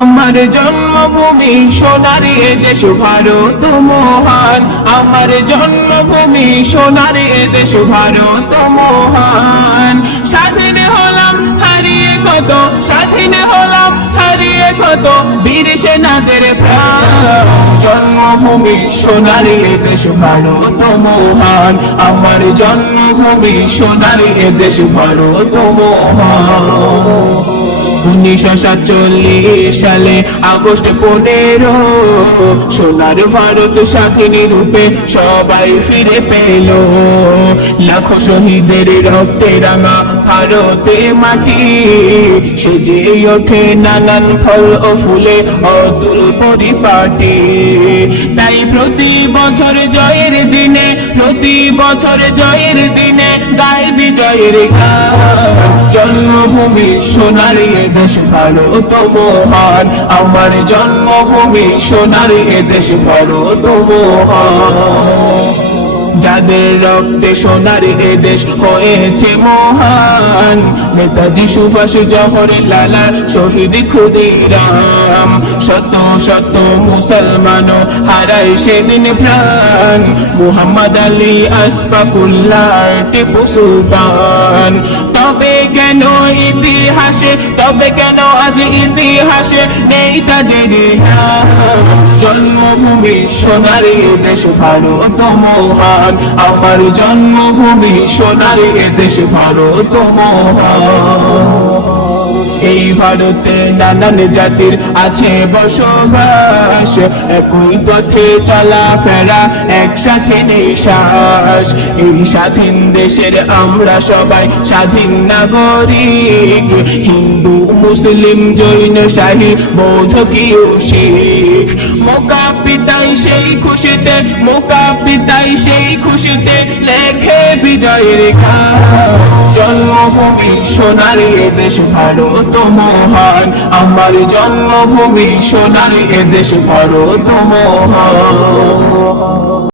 আমার জন্মভূমি সোনারি দেশ, ভারত মহান। আমার জন্মভূমি সোনারি দেশ, ভারত মহান। স্বাধীন হলাম, হারিয়ে কত, স্বাধীন হলাম, হারিয়ে কত, বীর সেনাদের প্রাণ। জন্মভূমি সোনারি দেশ, ভারত মহান। আমার জন্মভূমি সোনারি দেশ, ভারত মহান। উনিশশো সাতচল্লিশ সালে আগস্ট পনেরো, সোনার ভারত স্বাধীন রূপে সবাই ফিরে পেল। লাখো শহীদের রক্তে রাঙা ভারতে মাটি সেজে ওঠে নানান ফল ও ফুলে অতুল পরিপাটি। তাই প্রতি বছর জয়ের দিনে, প্রতি বছর জয়ের দিনে গায় বিজয়ের গান। জন্মভূমি সোনারি দেশ আমার জন্মভূমি সোনারি দেশ যাদের রক্তে সোনার এ দেশ হয়েছে মহান, নেতাজি সুভাষ জহর লালা শহীদ ক্ষুদিরাম। শত শত মুসলমান হারায় সেদিন প্রাণ। মুহাম্মদ আলী আসফাকুল্লাহ টিপু সুলতান। তবে কেন ইতিহাসে, তবে কেন আজ ইতিহাসে নেই তাদের জন্মভূমি সোনার দেশ, ভারত মহান। আমার জন্মভূমি সোনার দেশ, ভারত মহান। এই ভারতে নানান জাতির আছে বসবাস। একই পথে চলা ফেরা, একসাথে নেই শ্বাস এই স্বাধীন দেশের আমরা সবাই স্বাধীন নাগরিক। হিন্দু, মুসলিম, জৈন, শাহী, বৌদ্ধ কি শিখ মোকাবিতাই সেই খুশিতে মোকাবিতাই সেই খুশিতে লেখে বিজয় গান জন্মভূমি সোনার দেশ ভারত মহান আমার জন্মভূমি সোনার দেশ ভারত মহান